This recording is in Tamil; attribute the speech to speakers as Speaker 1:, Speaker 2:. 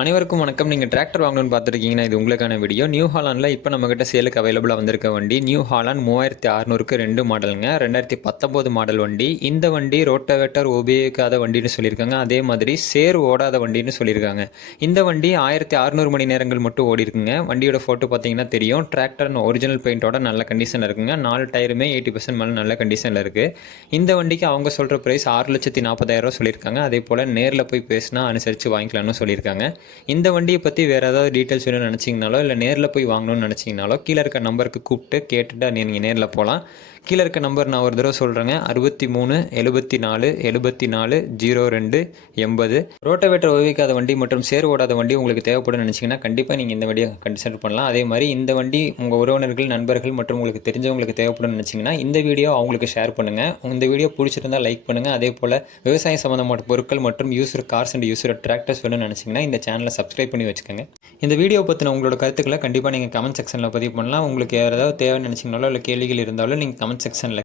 Speaker 1: அனைவருக்கும் வணக்கம். நீங்கள் டிராக்டர் வாங்கணும்னு பார்த்துருக்கீங்கன்னா இது உங்களுக்கான வீடியோ. நியூ ஹாலாண்டில் இப்போ நம்மக்கிட்ட சேலுக்கு அவைலபிளாக வந்திருக்க வண்டி நியூ ஹாலாண்ட் மூவாயிரத்தி அறநூறுக்கு ரெண்டு மாடலுங்க. ரெண்டாயிரத்தி பத்தொம்போது மாடல் வண்டி. இந்த வண்டி ரோட்டவேட்டர் உபயோகிக்காத வண்டின்னு சொல்லியிருக்காங்க. அதே மாதிரி சேர் ஓடாத வண்டின்னு சொல்லியிருக்காங்க. இந்த வண்டி ஆயிரத்தி அறநூறு மணி நேரங்கள் மட்டும் ஓடி இருக்குங்க வண்டியோட ஃபோட்டோ பார்த்தீங்கன்னா தெரியும். டிராக்டர் ஒரிஜினல் பெயிண்டோட நல்ல கண்டிஷனில் இருக்குங்க. நாலு டயருமே எயிட்டி பர்சன்ட் மேலே நல்ல கண்டிஷனில் இருக்குது இந்த வண்டிக்கு அவங்க சொல்கிற ப்ரைஸ் ஆறு லட்சத்தி நாற்பதாயிரம் சொல்லியிருக்காங்க. அதே போல் நேரில் போய் பேசினா அனுசரித்து வாங்கிக்கலாம்னு சொல்லியிருக்காங்க. இந்த வண்டியை பற்றி வேறு ஏதாவது டீட்டெயில்ஸ் வேணும்னு நினச்சிங்கனாலோ இல்லை நேரில் போய் வாங்கணும்னு நினச்சிங்கனாலோ கீழே இருக்க நம்பருக்கு கூப்பிட்டு கேட்டுட்டு நீங்கள் நேரில் போகலாம் கீழே இருக்க நம்பர் நான் ஒரு தடவை சொல்கிறேங்க அறுபத்தி மூணு எழுபத்தி நாலு எழுபத்தி நாலு ஜீரோ ரெண்டு எண்பது. ரோட்டவேட்டர் உபயோகிக்காத வண்டி மற்றும் சேர் ஓடாத வண்டி உங்களுக்கு தேவைப்படும் நினச்சிங்கன்னா கண்டிப்பாக நீங்கள் இந்த வண்டியை கன்சிடர் பண்ணலாம். அதே மாதிரி இந்த வண்டி உங்கள் உறவினர்கள் நண்பர்கள் மற்றும் உங்களுக்கு தெரிஞ்சவங்களுக்கு தேவைப்படும் நினச்சிங்கன்னா இந்த வீடியோ அவங்களுக்கு ஷேர் பண்ணுங்கள் இந்த வீடியோ பிடிச்சிருந்தா லைக் பண்ணுங்கள் அதே போல் விவசாயம் சம்மந்தமான பொருட்கள் மற்றும் used cars and used tractors வேணும்னு நினச்சிங்கன்னா இந்த சேனலை சப்ஸ்கிரைப் பண்ணி வச்சுக்கோங்க. இந்த வீடியோ பற்றின உங்களோட கருத்துக்களை கண்டிப்பாக நீங்கள் கமெண்ட் செக்ஷனில் பதிவு பண்ணலாம். உங்களுக்கு வேறு ஏதாவது தேவை நினச்சிங்கனாலோ இல்லை கேள்விகள் இருந்தாலும் நீங்கள் கமெண்ட் செக்ஷனில்